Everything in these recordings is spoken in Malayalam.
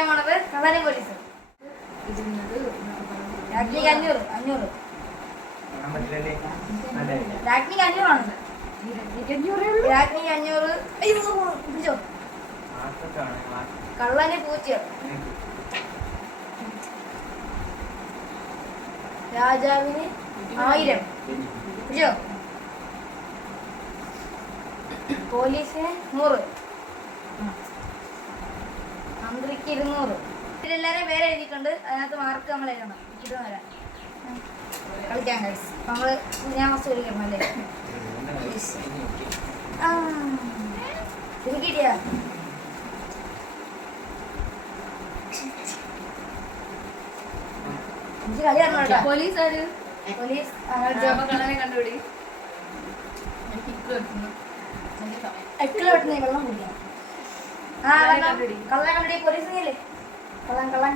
കളിക്കാൻ പോണത് കള്ളനും പോലീസ്. രാജ്ഞിക്ക് അഞ്ഞൂറ് അഞ്ഞൂറ്. രാജ്ഞിക്ക് അഞ്ഞൂറാണ് രാജ്ഞിക്ക് അഞ്ഞൂറ് അയ്യോ. പിടിച്ചോ. കള്ളന് പൂജ്യം. രാജാവിന് ആയിരം. പിടിച്ചോ. പോലീസിന് നൂറ്. മന്ത്രിക്ക് ഇരുന്നൂറ്. ഇതിലെല്ലാവരെയും പേര് എഴുതിയിട്ടുണ്ട്. അതിനകത്ത് മാർക്ക് നമ്മൾ എഴുതണം. ഇത് വരാം. കളിക്കാൻ കഴിച്ച് നമ്മൾ ഞാൻ ഫസ്റ്റ് അല്ലേ. എനിക്ക് കിട്ടിയാ? എനിക്ക് കളി അറിഞ്ഞോട്ടാ പോലീസ് ആര്? പോലീസ്. കണ്ടുപിടി. വെട്ടുന്ന ഈ വെള്ളം കുടിക്കണം. ആ കള്ളനെ വെള്ളം കണ്ടുപിടി. കള്ളൻ കണ്ടുപിടി പോലീസ് നീല്ലേ കള്ളൻ കള്ളൻ.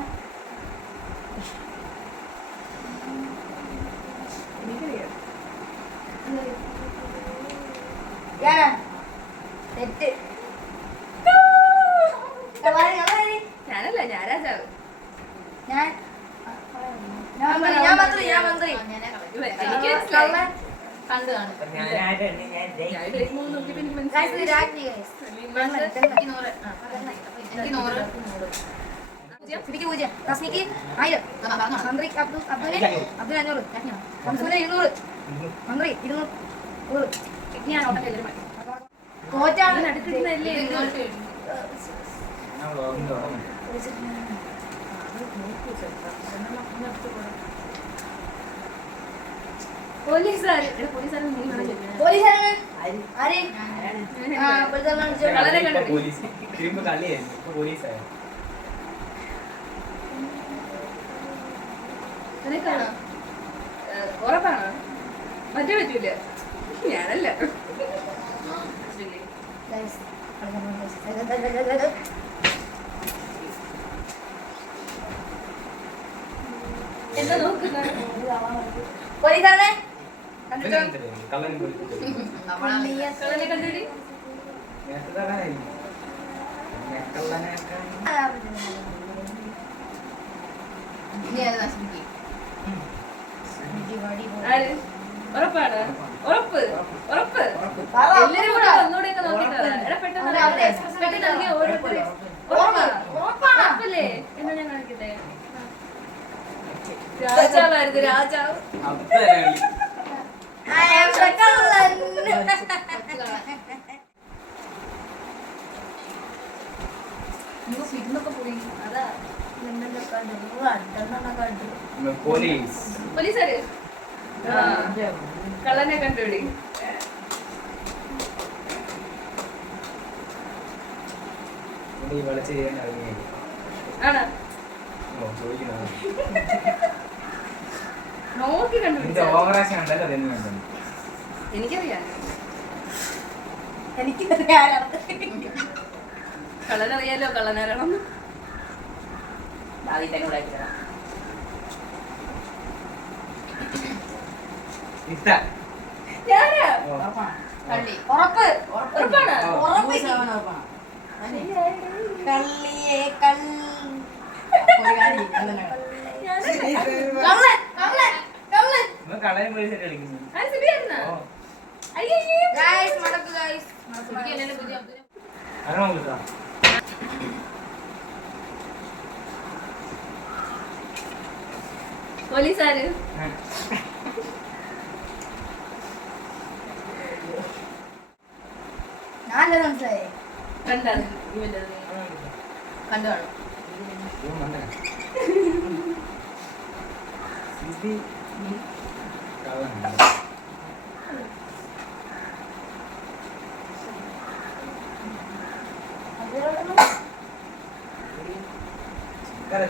എനിക്കറിയാം. ഞാനാ തെറ്റ്. കള്ളൻ കള്ളൻ ഞാനല്ല ഞാൻ രാജാവ്. ഞാൻ ഞാൻ മന്ത്രി ഞാൻ മന്ത്രി ഞാൻ മന്ത്രി. ഇവൻ എനിക്ക് കള്ളൻ കണ്ടു കാണും ഞാൻ എനിക്ക് നൂറ്. സിബിക്ക് പൂജ്യം. റസ്മിക്ക് ആയിരം. മന്ത്രി അബ്ദുൽ അബ്ദുലിന് അബ്ദുൽ അഞ്ഞൂറ് മൻസൂര് ഇരുന്നൂറ്. മന്ത്രി ഇരുന്നൂറ്. നൂറ്. ഞാൻ ഓട്ടം തോറ്റാണ് അടുക്കുന്നതല്ലേ പോലീസുകാർ ഉറപ്പാണോ? മറ്റേ പറ്റൂല. ഞാനല്ല. എന്താ നോക്കുന്നത്? പോലീസാണ്? ഉറപ്പാണ്? ഉറപ്പ്? ഉറപ്പ്? എല്ലാരും കൂടെ ഒന്നുകൂടെ ഒക്കെ നോക്കിട്ട് പറ. എടാ പെട്ടെന്ന് നൽകിയ. ഉറപ്പല്ലേ? എന്നാ ഞാൻ കാണിക്കട്ടെ? രാജാവായിരുന്നു രാജാവ്. പോലീസാര് കള്ളനെ കണ്ടുപിടി ആണോ? ഓ ചോദിക്കുന്നത് നോക്കി കണ്ടുപിടിച്ച ഓവറാക്ഷൻ ഉണ്ടല്ലോ അതെന്ന് വേണ്ടത് എനിക്കറിയാം. എനിക്ക് ആരാണ് കള്ളനറിയാലോ കള്ളനാരണം ഇത്ത ഞാനാ? ഓ. ഉറപ്പ്. ഉറപ്പാണ്. ഉറപ്പ് കള്ളിയെ കള്ളി. കള്ളൻ കള്ളൻ നിങ്ങൾ കള്ളനെ പോലീസായിട്ട് കളിക്കുന്നു ആര് സിബിയായിരുന്നാ? ഓ അയ്യോ, അയ്യോ. ഗൈസ് മടക്ക് ഗൈസ് അറിയാമോ കിട്ടാ പോലീസാര്? ഞാനല്ല മനസ്സിലായേ? കണ്ടാണ് കണ്ടു കാണും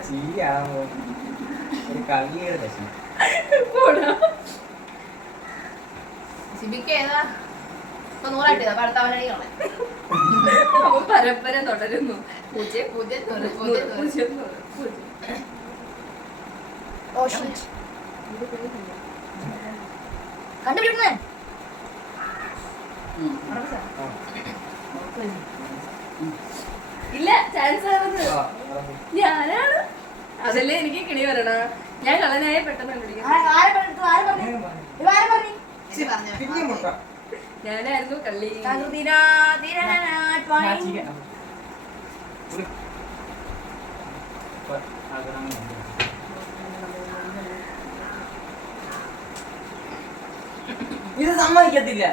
ചിരിയാവോ ഒരു കളിയുടെ പോടാ. സിബിക്ക് ഏതാ നൂറായിട്ട് അവൻ പരമ്പര തുടരുന്നു പൂജ്യം പൂജ്യം നൂറ് പൂജ്യം പൂജ്യം നൂറ്, പൂജ്യം. ഓ ഷീറ്റ് കണ്ടുപിടിക്കുന്നേ ഇല്ല ചാൻസ്. ഞാനാണ് അതല്ലേ എനിക്ക് കിണി വരണ ഞാൻ കള്ളനായ പെട്ടെന്ന് കണ്ടുപിടിക്കാം ആ- ആരെ പറഞ്ഞു ആരെ പറഞ്ഞു ഇത് ആരെ പറഞ്ഞു ഇത് പറഞ്ഞോ. പിന്നെ മുട്ട ഞാനായിരുന്നു കള്ളി തകൃതിരാ, തിരനാ, ട്വൈൻ. നാച്ചിക. ഒരു- ഇപ്പൊ അതാണ് ഇത് സമ്മതിക്കത്തില്ല.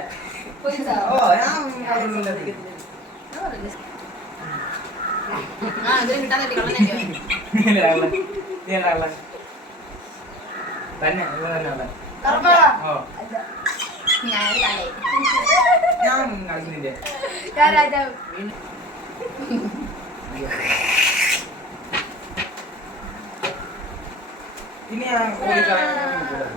ഓ ഞാൻ? തന്നെ തന്നെ ഓ. ഞാൻ കളിക്കുന്നില്ല. ഇനി ഞാൻ പോലീസ് ഞാൻ പോലീസ് ഞാൻ പോയി പോലീസാണ്, പോലീസാണ്. പോലീസാ?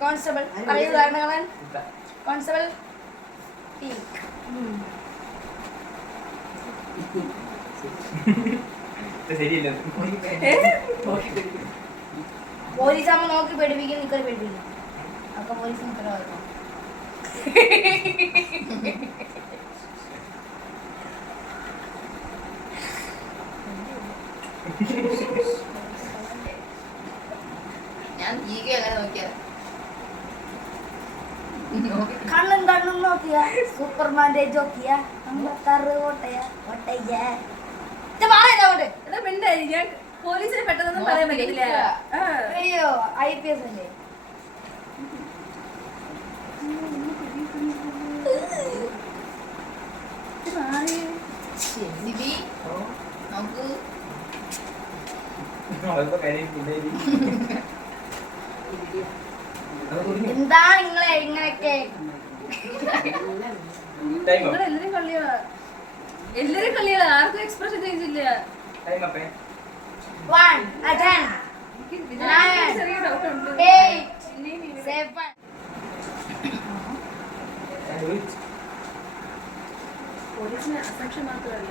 കോൺസ്റ്റബിൾ. കോൺസ്റ്റബിൾ. ശരിയല്ല? പോലീസ് ആകുമ്പോ നോക്കി പേടിപ്പിക്കും നിക്കറി പേടിപ്പിക്കും. അപ്പൊ പോലീസിന് ഉത്തരവാദിത്വം. ഞാൻ ഈഗ അങ്ങനെ നോക്കിയാ? നോക്കി. കണ്ണും കണ്ണും നോക്കിയ. സൂപ്പർമാന്റെ ജോക്കിയ. കറ് ഓട്ടയ. മിണ്ടായി. ഞാൻ പോലീസിനെ പെട്ടെന്നൊന്നും പറയാൻ പറ്റില്ല അയ്യോ ഐ പി എസ് അല്ലേ? സിബി എന്താ നിങ്ങളെ ഇങ്ങനെയൊക്കെ? എല്ലാരും കളിയാ? എല്ലാരും കളിയാ? ആർക്കും എക്സ്പ്രഷൻ eh? One Nine. ചെറിയ ഡൗട്ട് ഉണ്ട്. സെവൻ പോലീസിന് അസംഷൻ മാത്രമല്ല.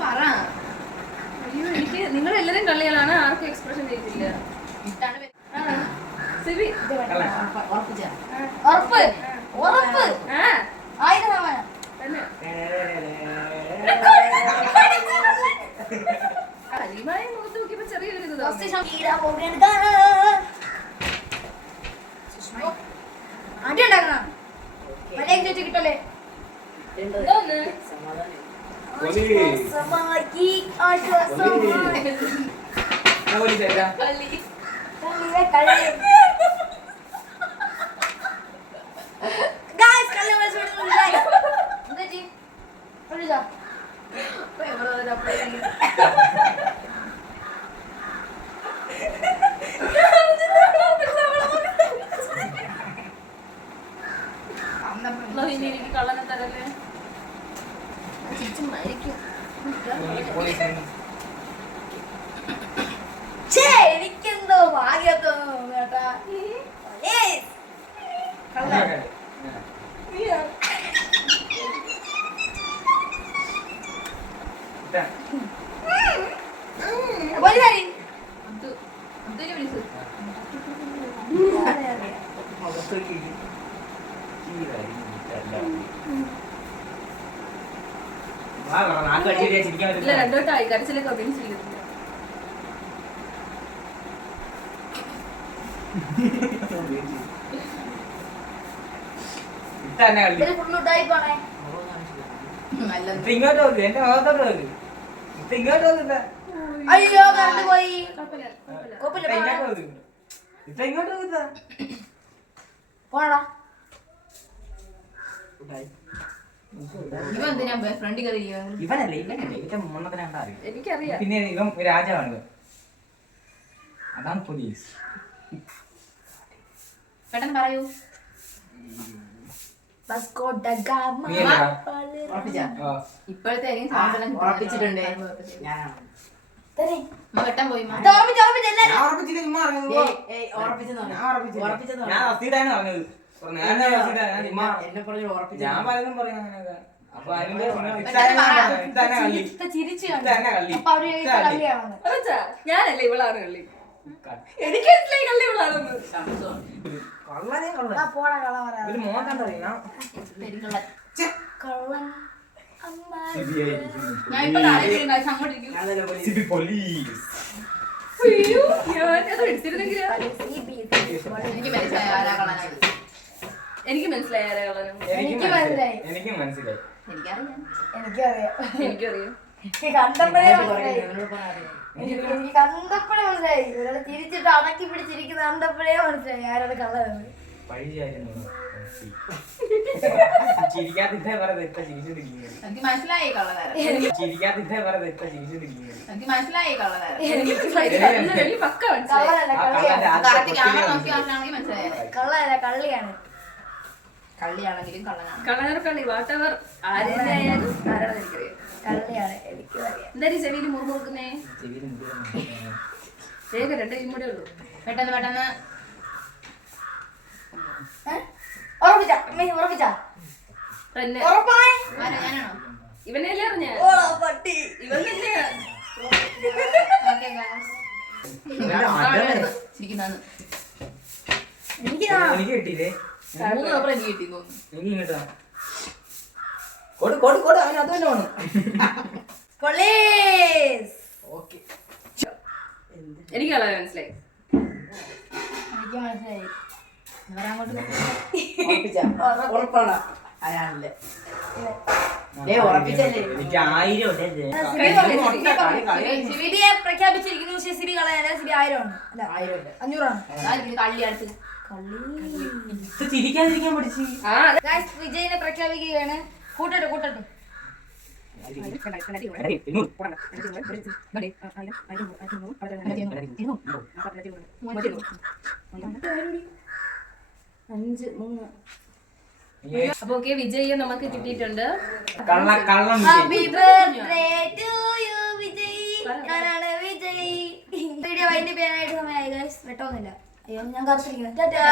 പറ. അയ്യോ എനിക്ക് നിങ്ങൾ എല്ലാരും കള്ളികളാണ്. ആർക്കും എക്സ്പ്രഷൻ ചെയ്തില്ല. സിബി ഉറപ്പ്. ഉറപ്പ്. ആയിരം തന്നെ. അലിമായ മുഖത്ത് നോക്കിയപ്പോ ചെറിയൊരു ഇത് ഞാൻ പോലീസ് ആയിട്ടാ? കള്ളിവേ, കള്ളി. Guys, കള്ളി വിളിച്ചു വിടുന്നു, guys. എന്താ ചെയ്യും? വിളിച്ചോ? ഇപ്പൊ ഇവിടെ ഒരു apply ചെയ്യും. അല്ലോ, ഇനി എനിക്ക് കള്ളനെ തരല്ലേ ചിരിച്ച് മരിക്കും ഈ പോലീസ് ഛേ, എനിക്കെന്തോ ഭാഗ്യം തോന്നുന്നു കേട്ടാ ഏയ്. കള്ളൻ. ഇതാ. പോലീസാരി. അബ്ദു അബ്ദുവിനെ വിളിച്ചു അറിയാം, അറിയാം. മുഖത്തേക്ക് ഈ കാര്യം ഇതല്ല. വാ, വാ, നാക്ക് കടിച്ചിട്ട് ചിരിക്കാൻ ഇല്ല പറ്റില്ല. രണ്ടോട്ടായി കരച്ചിലൊക്കെ അഭിനയിച്ചിരിക്കുന്നില്ല ഇത്ത തന്നെ കള്ളി. ഇത് full ഉഡായിപ്പാണേ. നല്ല ഇത്ത ഇങ്ങോട്ട് എന്റെ ഇത്ത ഇങ്ങോട്ട്. അയ്യോ കറണ്ട് പോയി. ഇങ്ങോട്ട് പോടാ. നോക്ക് ഇത്ത ഇങ്ങോട്ട് നോക്ക് ഇത്ത. പോടാ ഇവ എന്തിനാ ഫ്രണ്ട് കയറി ഇവനല്ലേ ഇവനല്ലേ. ഇവന്റെ മുന്നത്തിനെ കണ്ടാ അറിയാം എനിക്കറിയാം. പിന്നെ ഇവൻ രാജാവാണ് ഇവൻ. അതാണ് പോലീസ്. പെട്ടെന്ന് പറയൂ. ഇപ്പോഴത്തെ ഉറപ്പിച്ചിട്ടുണ്ട്. പോയി ഉറപ്പിച്ചില്ല, ഉറപ്പിച്ചെന്ന് പറഞ്ഞു. ഉറപ്പിച്ചെന്ന് പറഞ്ഞു. എന്നെ പറഞ്ഞു ഉറപ്പിച്ചു ഞാൻ പലതും പറയും അങ്ങനെയൊക്കെ അപ്പൊ അതിന്റെ ചിരിച്ചു? ഞാനല്ലേ ഇവളാണ് കള്ളി. എനിക്ക് മനസ്സിലായി കള്ളി ഇവളാണെന്ന്. കള്ളനെ പോടാ കള്ള പറയാ. ഇതിൽ മോൻ കണ്ടറിയാ പെരുങ്കള്ളൻ. കള്ളൻ. എനിക്ക് മനസ്സിലായി ആരാ കള്ളനായത്. എനിക്ക് മനസ്സിലായി ആരാ കള്ളനും എനിക്ക് മനസ്സിലായി. എനിക്ക് മനസ്സിലായി. എനിക്കറിയാം. എനിക്കറിയാം. എനിക്കറിയാം. കണ്ടപ്പോഴേ എനിക്ക് കണ്ടപ്പോഴേ മനസ്സിലായി. ഒരാൾ ചിരിച്ചിട്ട് അടക്കി പിടിച്ചിരിക്കുന്ന കണ്ടപ്പോഴേ മനസ്സിലായി ആരാണ് കള്ളതെന്ന് എനിക്ക് മനസ്സിലായി എനിക്ക് മനസ്സിലായി കള്ളിയാണ്. കള്ളിയാണെങ്കിലും കള്ളനാണ്. കളർ കള്ളി വാട്ടവർ ആരെയായാലും ആരാണെന്ന് എനിക്കറിയാം. കള്ളിയാണ് എനിക്ക് അറിയാം. എന്തായാലും ചെവിയിൽ മുറുമുറുക്കുന്നേ. വേഗം രണ്ട് കൈ കൂടെ ഉള്ളൂ. പെട്ടെന്ന് പെട്ടെന്ന്. ഏ? ഉറപ്പിച്ച? അമ്മേ തന്നെ. ഉറപ്പായി? ഞാനാണോ? ഇവനെയല്ലേ അറിഞ്ഞ? ഓ പട്ടി. ഇവൻ എനിക്ക് കിട്ടിയില്ലേ? മൂന്ന് പേപ്പർ എനിക്ക് കിട്ടി എനിക്ക് ഇങ്ങോട്ടാ കൊടു കൊടു കൊടു. അവന് അത് തന്നെ വേണം. Police okay. എനിക്ക് കളർ മനസ്സിലായി. എനിക്ക് ഉറപ്പാണ്. അയാളല്ലേ. പ്രഖ്യാപിച്ചിരിക്കുന്നു സിബി കളയാൻ ആയിരം അഞ്ഞൂറാണ്. കള്ളി അടുത്ത് ഇത് പഠിച്ചു. വിജയിനെ പ്രഖ്യാപിക്കുകയാണ്. കൂട്ടട്ടെ കൂട്ടട്ടെ അഞ്ച് മൂന്ന്. അപ്പൊ ഓക്കെ വിജയ് നമുക്ക് കിട്ടിയിട്ടുണ്ട്. വീഡിയോ അതിന്റെ പേരായിട്ട് സമയമായി കേട്ടോന്നില്ല ഞാൻ കാത്തിരിക്കുന്നത് ടാറ്റാ